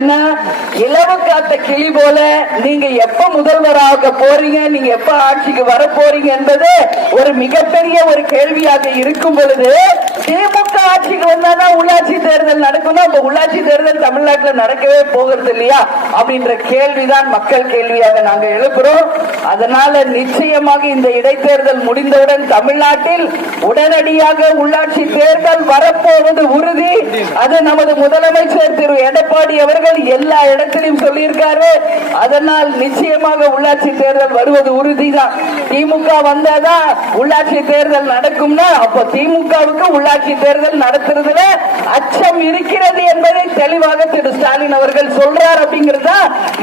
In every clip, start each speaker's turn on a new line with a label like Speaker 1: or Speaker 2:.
Speaker 1: என்ன, இலவு காத்த கிளி போல நீங்க எப்ப முதல்வராக போறீங்க? நீங்க எப்ப ஆட்சிக்கு வர போறீங்க என்பது ஒரு மிகப்பெரிய ஒரு கேள்வியாக இருக்கும் பொழுது திமுக ஆட்சிக்கு வந்தாதான் உள்ளாட்சி தேர்தல் நடக்கணும் அப்ப உள்ளாட்சி தேர்தல் தமிழ்நாட்டில் நடக்கவே போகிறது இல்லையா? அப்படின்ற கேள்விதான் மக்கள் கேள்வியாக நாங்க எழுப்புறோம். அதனால நிச்சயமாக இந்த இடைத்தேர்தல் முடிந்தவுடன் தமிழ்நாட்டில் உடனடியாக உள்ளாட்சி தேர்தல் வரப்போவது உறுதி. அது நமது முதலமைச்சர் திரு எடப்பாடி அவர்கள் எல்லா இடத்திலும் சொல்லியிருக்காரு. அதனால் நிச்சயமாக உள்ளாட்சி தேர்தல் வருவது உறுதிதான். திமுக வந்தாதான் உள்ளாட்சி தேர்தல் நடக்கும்னா அப்போ திமுகவுக்கு உள்ளாட்சி தேர்தல் நடத்துறதுல அச்சம் இருக்கிறது என்பதை தெளிவாக திரு ஸ்டாலின் அவர்கள் சொல்றார் அப்படிங்கிறதா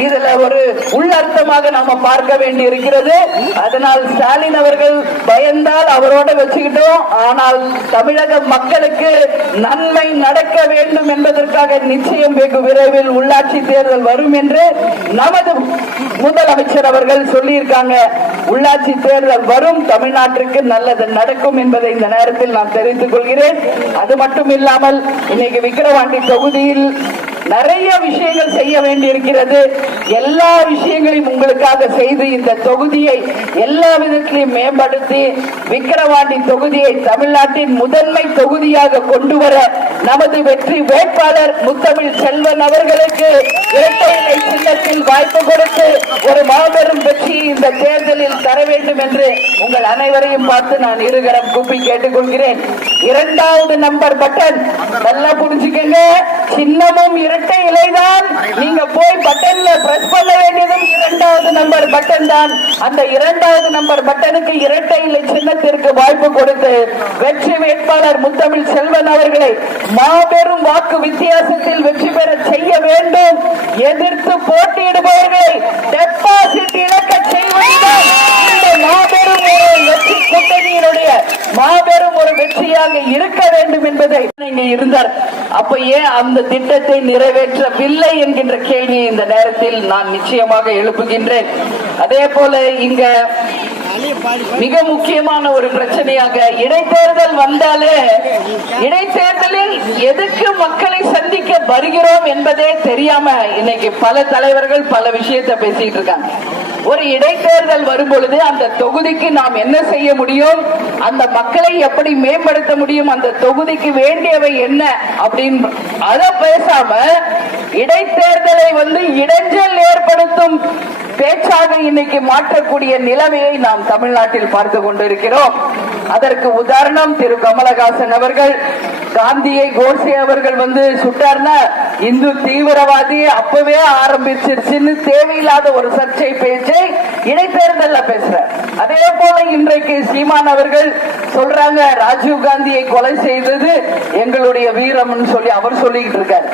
Speaker 1: இதுல ஒரு உள்ளர்த்தமாக நாம பார்க்க வேண்டி இருக்கிறது அதனால் ஸ்டாலின் அவர்கள் பயந்தால் அவரோட வச்சுக்கிட்டோம். ஆனால் தமிழக மக்களுக்கு நன்மை நடக்க வேண்டும் என்பதற்காக நிச்சயம் வெகு விரைவில் உள்ளாட்சி தேர்தல் வரும் என்று நமது முதலமைச்சர் அவர்கள் சொல்லியிருக்காங்க. உள்ளாட்சி தேர்தல் வரும் தமிழ்நாட்டிற்கு நல்லது நடக்கும் என்பதை இந்த நேரத்தில் நான் தெரிவித்துக் கொள்கிறேன். அது மட்டும் இல்லாமல் இன்னைக்கு விக்கிரவாண்டி தொகுதியில் நிறைய விஷயங்கள் செய்ய வேண்டியிருக்கிறது. எல்லா விஷயங்களையும் உங்களுக்காக செய்து இந்த தொகுதியை எல்லா விதத்திலையும் மேம்படுத்தி விக்கிரவாண்டி தொகுதியை தமிழ்நாட்டின் முதன்மை தொகுதியாக கொண்டு வர நமது வெற்றி வேட்பாளர் முத்தமிழ் செல்வன் அவர்களுக்கு இரட்டை சின்னத்தில் வாய்ப்பு கொடுத்து ஒரு மாபெரும் வெற்றி இந்த தேர்தலில் தர வேண்டும் என்று உங்கள் அனைவரையும் பார்த்து நான் இருகரம் கூப்பி கேட்டுக்கொள்கிறேன். இரண்டாவது நம்பர் பட்டன் நல்லா புரிஞ்சுக்கங்க. சின்னமும் இரட்டை இலைதான். நீங்க போய் பட்டன்ல பிரஸ் பண்ண வேண்டியதும் இரண்டாவது நம்பர் பட்டன் தான். அந்த இரண்டாவது நம்பர் பட்டனுக்கு இரட்டை இலை சின்னத்திற்கு வாய்ப்பு கொடுத்து வெற்றி வேட்பாளர் முத்தமிழ் செல்வன் அவர்களை மாபெரும் வாக்கு வித்தியாசத்தில் வெற்றி பெற செய்ய வேண்டும். எதிர்த்து போட்டியிடுபவர்களை டெபாசிட் இழக்க செய்வதுதான் மாபெரும் ஒரு வெற்றி கூட்டணியினுடைய மாபெரும் ஒரு வெற்றியாக இருக்க வேண்டும் என்பதை இங்க இருந்தார். அப்ப ஏன் அந்த திட்டத்தை நிறைவேற்றவில்லை என்கின்ற கேள்வியை இந்த நேரத்தில் நான் நிச்சயமாக எழுப்புகின்றேன். அதே போல இங்க மிக முக்கியமான ஒரு பிரச்சனையாக இடைத்தேர்தல் வந்தாலே இடைத்தேர்தலில் எதுக்கு மக்களை சந்திக்க வருகிறோம் என்பதே தெரியாம இன்னைக்கு பல தலைவர்கள் பல விஷயத்தை பேசிட்டு இருக்காங்க. ஒரு இடைத்தேர்தல் வரும் பொழுது அந்த தொகுதிக்கு நாம் என்ன செய்ய முடியும்? அந்த மக்களை எப்படி மேம்படுத்த முடியும்? அந்த தொகுதிக்கு வேண்டியவை என்ன? அப்படின்னு அதை பேசாம இடைத்தேர்தலை வந்து இடைஞ்சல் ஏற்படுத்தும் பேச்சாக இன்னைக்கு மாற்றக்கூடிய நிலைமையை நாம் தமிழ்நாட்டில் பார்த்து கொண்டிருக்கிறோம். அதற்கு உதாரணம் திரு கமலஹாசன் அவர்கள் காந்தியை கோட்சே அவர்கள் வந்து சுட்டார்னா இந்து தீவிரவாதி அப்பவே ஆரம்பிச்சிருச்சுன்னு தேவையில்லாத ஒரு சர்ச்சை பேச்சை இடைத்தேர்தல்ல பேசுற. அதே போல இன்றைக்கு சீமான் அவர்கள் சொல்றாங்க ராஜீவ் காந்தியை கொலை செய்தது எங்களுடைய வீரம்னு சொல்லி அவர் சொல்லிக்கிட்டு இருக்காரு.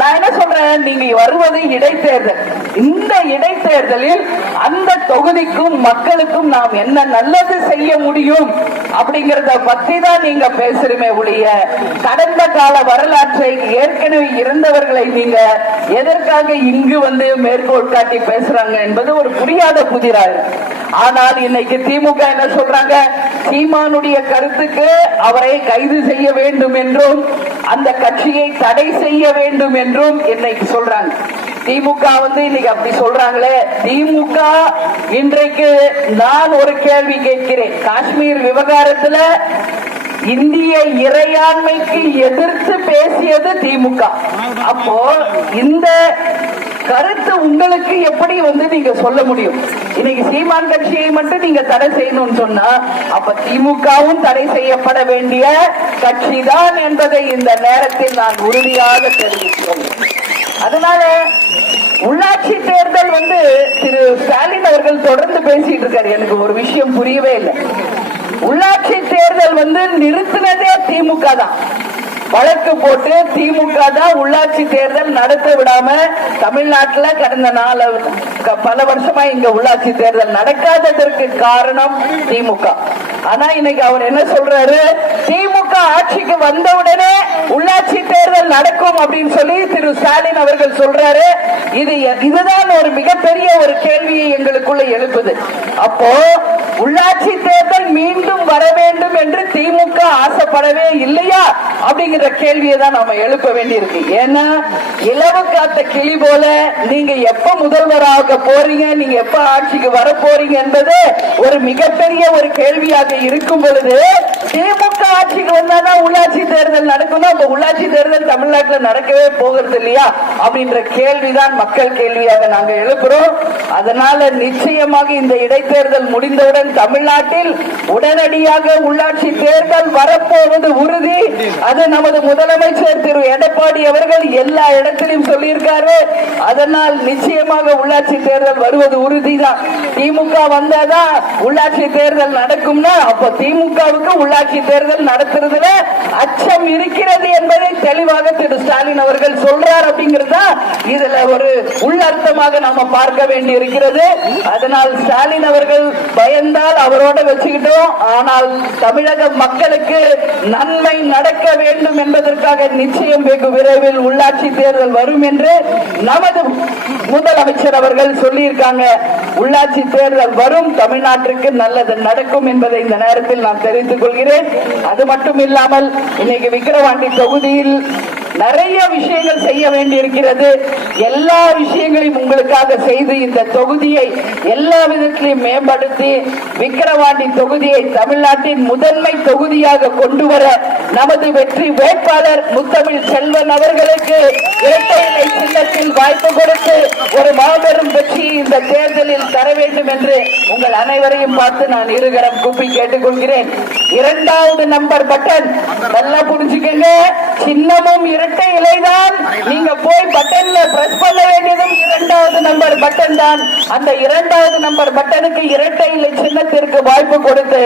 Speaker 1: நான் என்ன சொல்றேன்? நீங்க வருவது இடைத்தேர்தல். இந்த இடைத்தேர்தலில் அந்த தொகுதிக்கும் மக்களுக்கும் நாம் என்ன நல்லது செய்ய முடியும் அப்படிங்கறத பத்தி தான் நீங்க பேசுறமே ஒழிய கடந்த கால வரலாற்றை ஏற்கனவே இருந்தவர்கள் நீங்க எதற்காக இங்கு வந்து மேற்கோள் காட்டி பேசுறாங்க என்பது ஒரு புரியாத புதிராக ஆனால் இன்னைக்கு திமுக என்ன சொல்றாங்க? சீமானுடைய கருத்துக்கு அவரை கைது செய்ய வேண்டும் என்றும் அந்த கட்சியை தடை செய்ய வேண்டும் என்றும் இன்னைக்கு சொல்றாங்க. திமுக வந்து இன்னைக்கு அப்படி சொல்றாங்களே திமுக இன்றைக்கு நான் ஒரு கேள்வி கேட்கிறேன். காஷ்மீர் விவகாரத்துல இந்திய இறையாண்மைக்கு எதிர்த்து பேசியது திமுக. அப்போ இந்த கருத்து உங்களுக்கு எப்படி வந்து நீங்க சொல்ல முடியும்? இன்னைக்கு சீமான் கட்சியை மட்டும் நீங்க தடை செய்யணும்னு சொன்னா அப்ப திமுகவும் தடை செய்யப்பட வேண்டிய கட்சி தான் என்பதை இந்த நேரத்தில் நான் உறுதியாக தெரிவிக்கிறோம் அதனால உள்ளாட்சி தேர்தல் வந்து திரு ஸ்டாலின் அவர்கள் தொடர்ந்து பேசிட்டு இருக்காரு. எனக்கு ஒரு விஷயம் புரியவே இல்லை. உள்ளாட்சி தேர்தல் வந்து நிறுத்தினதே திமுக தான். வழக்கு போட்டு திமுக தான் உள்ளாட்சி தேர்தல் நடத்த விடாம தமிழ்நாட்டுல கடந்த நாலு பல வருஷமா இங்க உள்ளாட்சி தேர்தல் நடக்காததற்கு காரணம் திமுக. ஆனா இன்னைக்கு அவர் என்ன சொல்றாரு? திமுக ஆட்சிக்கு வந்தவுடனே உள்ளாட்சி தேர்தல் நடக்கும் அப்படின்னு சொல்லி திரு ஸ்டாலின் அவர்கள் சொல்றாரு. இது இதுதான் ஒரு மிகப்பெரிய ஒரு கேள்வியை எங்களுக்குள்ள எழுப்புது. அப்போ உள்ளாட்சி தேர்தல் மீண்டும் வர வேண்டும் என்று திமுக ஆசைப்படவே இல்லையா? அப்படிங்கிற கேள்வியை தான் நாம எழுப்ப வேண்டியிருக்கு. ஏன்னா இலவு காத்த கிளி போல நீங்க எப்ப முதல்வராக போறீங்க நீங்க எப்ப ஆட்சிக்கு வர போறீங்க என்பது ஒரு மிகப்பெரிய ஒரு கேள்வியாக இருக்கும் பொழுது திமுக ஆட்சிக்கு வந்தாதான் உள்ளாட்சி தேர்தல் நடக்கணும் அப்ப உள்ளாட்சி தேர்தல் தமிழ்நாட்டுல நடக்கவே போகிறது இல்லையா? அப்படின்ற கேள்விதான் மக்கள் கேள்வியாக நாங்க எழுப்புறோம். அதனால நிச்சயமாக இந்த இடைத்தேர்தல் முடிந்தவுடன் தமிழ்நாட்டில் உடனடியாக உள்ளாட்சி தேர்தல் வரப்போவது உறுதி. அது நமது முதலமைச்சர் திரு. எடப்பாடி அவர்கள் எல்லா இடத்திலும் சொல்லியிருக்காரு. அதனால் நிச்சயமாக உள்ளாட்சி தேர்தல் வருவது உறுதிதான். திமுக வந்தாதான் உள்ளாட்சி தேர்தல் நடக்கும்னா அப்ப திமுகவுக்கு உள்ளாட்சி தேர்தல் நடத்துறதுல அச்சம் இருக்கிறது என்பதை தெளிவாக திரு ஸ்டாலின் அவர்கள் சொல்றார் அப்படிங்கிறது இதுல ஒரு உள்ளர்த்தமாக நாம பார்க்க வேண்டி இருக்கிறது. அதனால் ஸ்டாலின் அவர்கள் பயந்தால் அவரோட வச்சுக்கிட்டோம். ஆனால் தமிழக மக்களுக்கு நன்மை நடக்க வேண்டும் என்பதற்காக நிச்சயம் வெகு விரைவில் உள்ளாட்சி தேர்தல் வரும் என்று நமது முதலமைச்சர் அவர்கள் சொல்லியிருக்காங்க. உள்ளாட்சி தேர்தல் வரும் தமிழ்நாட்டிற்கு நல்லது நடக்கும் என்பதை இந்த நேரத்தில் நான் தெரிவித்துக் கொள்கிறேன். அது மட்டும் இல்லாமல் இன்னைக்கு விக்கிரவாண்டி தொகுதியில் நிறைய விஷயங்கள் செய்ய வேண்டியிருக்கிறது. எல்லா விஷயங்களையும் உங்களுக்காக செய்து இந்த தொகுதியை எல்லா விதத்திலையும் மேம்படுத்தி விக்கிரவாண்டி தொகுதியை தமிழ்நாட்டின் முதன்மை தொகுதியாக கொண்டு வர நமது வெற்றி வேட்பாளர் முத்தமிழ் செல்வன் அவர்களுக்கு இரட்டை சின்னத்தில் வாய்ப்பு கொடுத்து ஒரு மாபெரும் வெற்றி இந்த தேர்தலில் தர வேண்டும் என்று உங்கள் அனைவரையும் பார்த்து நான் இருகரம் கூப்பி கேட்டுக்கொள்கிறேன். இரண்டாவது நம்பர் பட்டன் நல்லா புரிஞ்சுக்கங்க. சின்னமும் இரட்டை இலைதான். நீங்க போய் பட்டன்ல பிரஸ் பண்ண வேண்டியதும் இரண்டாவது நம்பர் பட்டன் தான். அந்த இரண்டாவது நம்பர் பட்டனுக்கு இரட்டை இலை சின்னத்திற்கு வாய்ப்பு கொடுத்து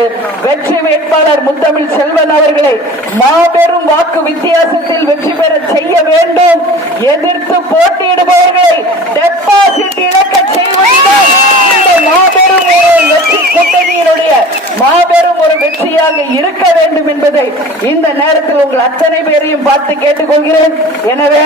Speaker 1: வெற்றி வேட்பாளர் முத்தமிழ் செல்வன் அவர்களை மாபெரும் வாக்கு வித்தியாசத்தில் வெற்றி பெற செய்ய வேண்டும். எதிர்த்து போட்டியிடுபவர்களை டெபாசிட் இழக்க செய்வதுதான் இந்த மாபெரும் ஒரு வெற்றி கூட்டணியினுடைய மாபெரும் ஒரு வெற்றியாக இருக்க வேண்டும் என்பதை இந்த நேரத்தில் உங்கள் அத்தனை பேரையும் பார்த்து கேட்டுக்கொள்கிறேன். எனவே